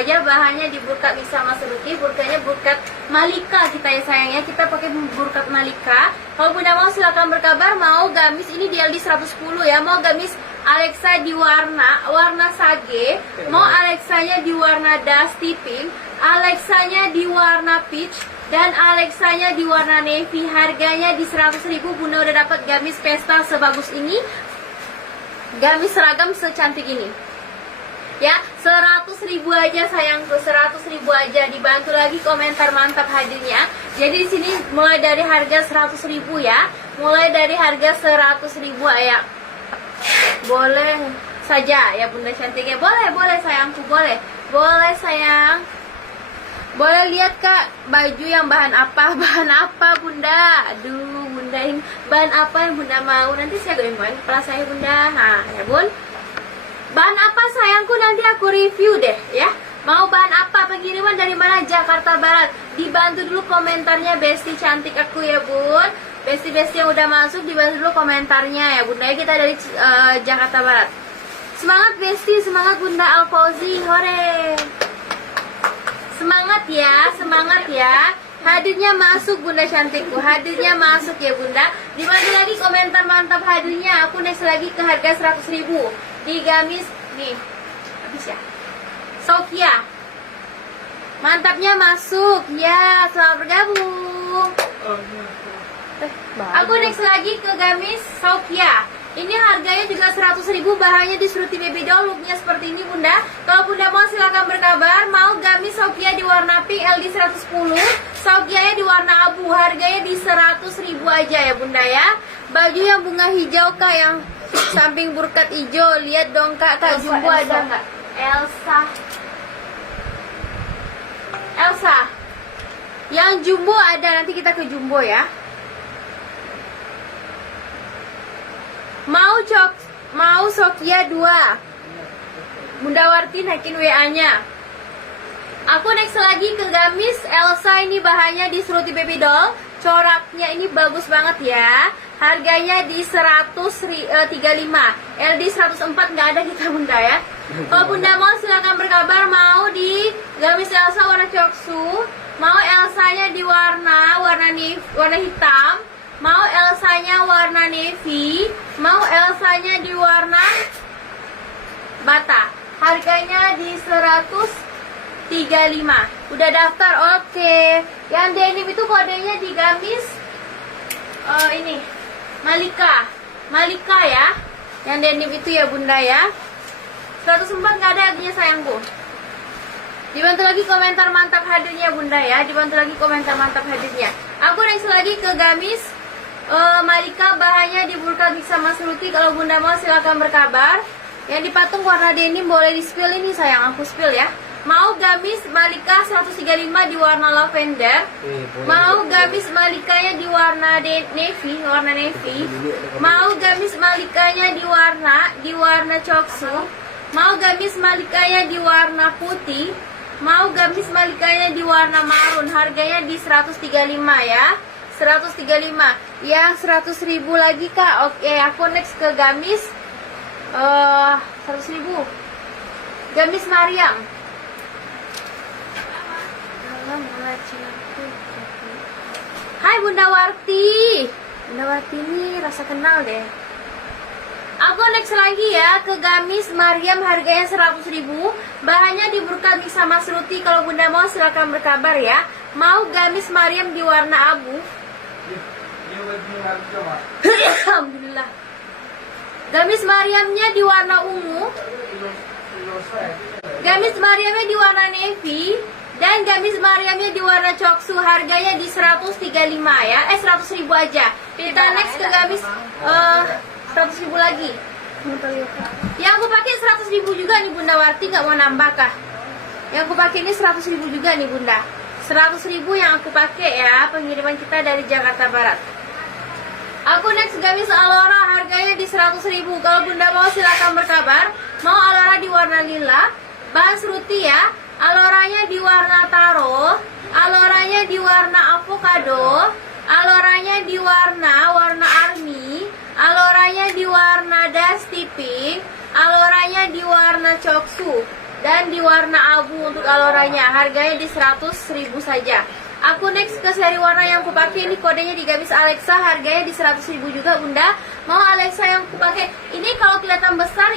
aja, bahannya di burkat bisa Mas Ruti, burkanya burkat Malika kita ya sayangnya, kita pakai burkat Malika. Kalau Bunda mau silahkan berkabar, mau gamis ini di LD 110 ya, mau gamis Alexa di warna sage, mau Alexanya di warna dusty pink, Alexanya di warna peach, dan Alexanya di warna navy. Harganya di 100.000 Bunda udah dapat gamis pesta sebagus ini, gamis seragam secantik ini ya. 100.000 aja sayangku, 100.000 aja. Dibantu lagi komentar mantap hadirnya. Jadi di sini mulai dari harga 100.000 ya, mulai dari harga 100.000 ya. Boleh saja ya Bunda cantiknya, boleh sayangku, boleh sayang. Boleh lihat Kak, baju yang bahan apa Bunda? Aduh Bunda, ini bahan apa yang Bunda mau? Nanti saya goyang kepala saya Bunda. Nah ya Bun, bahan apa sayangku, nanti aku review deh ya. Mau bahan apa, pengiriman dari mana? Jakarta Barat. Dibantu dulu komentarnya Besti cantik aku ya Bun. Besti yang udah masuk dibantu dulu komentarnya ya Bunda. Kita dari Jakarta Barat. Semangat Besti, semangat Bunda Alfauzi, hore. Semangat ya. Hadirnya masuk Bunda cantikku, hadirnya masuk ya Bunda. Dibantu lagi komentar mantap hadirnya. Aku next lagi ke harga 100.000 di gamis nih. Habis ya. Sofia, mantapnya masuk ya, selamat bergabung. Aku next lagi ke gamis Sofia. Ini harganya juga 100.000, bahannya di Sruti Baby Doll, looknya seperti ini Bunda. Kalau Bunda mau silahkan berkabar. Mau gamis Sofia di warna pink LD 110, Sofia di warna abu, harganya di 100.000 aja ya Bunda ya. Baju yang bunga hijau Kak, yang samping burkat hijau, lihat dong Kak, Jumbo ada nggak? Elsa, yang jumbo ada, nanti kita ke jumbo ya. Mau Sofia 2 Bunda Warti naikin WA-nya. Aku next lagi ke gamis Elsa, ini bahannya di Sruti Baby Doll, coraknya ini bagus banget ya. Harganya di 135, LD 104 nggak ada kita Bunda ya. Kalau Bunda mau silahkan berkabar. Mau di gamis Elsa warna coksu, mau Elsanya di warna hitam, mau Elsanya warna navy, mau Elsanya di warna bata. Harganya di 135. Udah daftar? Oke. Yang denim itu kodenya di gamis ini Malika ya. Yang denim itu ya Bunda ya. 104 nggak ada artinya sayangku. Dibantu lagi komentar mantap hadirnya Bunda ya. Dibantu lagi komentar mantap hadirnya. Aku next lagi ke gamis Malika, bahannya di burkat bisa Mas Ruti. Kalau Bunda mau silahkan berkabar. Yang dipatung warna denim boleh di spill, ini sayang aku spill ya. Mau gamis Malika 135 di warna lavender, mau gamis Malikanya di warna navy, mau gamis Malikanya di warna coksu, mau gamis Malikanya di warna putih, mau gamis Malikanya di warna marun. Harganya di 135 ya, 135. Yang 100.000 lagi Kak. Oke, aku next ke gamis 100.000 gamis Mariam. Hai Bunda Warti. Bunda Warti ini rasa kenal deh. Aku next lagi ya ke gamis Mariam, harganya 100.000. Bahannya di burkat bisa Mas Ruti. Kalau Bunda mau silakan berkabar ya. Mau gamis Mariam di warna abu. Alhamdulillah. Gamis Mariamnya di warna ungu, gamis Mariamnya di warna navy, dan gamis Mariamnya di warna coksu. Harganya di 135 ya, 100.000 aja. Kita next ke gamis 100.000 lagi. Yang aku pakai 100.000 juga nih Bunda Warti, nggak mau nambah kah? Yang aku pakai ini 100.000 juga nih Bunda. 100.000 yang aku pakai ya, pengiriman kita dari Jakarta Barat. Aku next gamis Alora, harganya di 100.000. Kalau Bunda mau silakan berkabar. Mau Alora di warna lila, bahan Sruti ya. Aloranya di warna taro, Aloranya di warna avocado, Aloranya di warna army, Aloranya di warna dusty pink, Aloranya di warna coksu. dan di warna abu untuk aloranya. Harganya di 100.000 saja. Aku next ke seri warna yang aku pakai. Ini kodenya di gamis Alexa, harganya di 100.000 juga Bunda. Mau Alexa yang aku pakai? Ini kalau kelihatan besar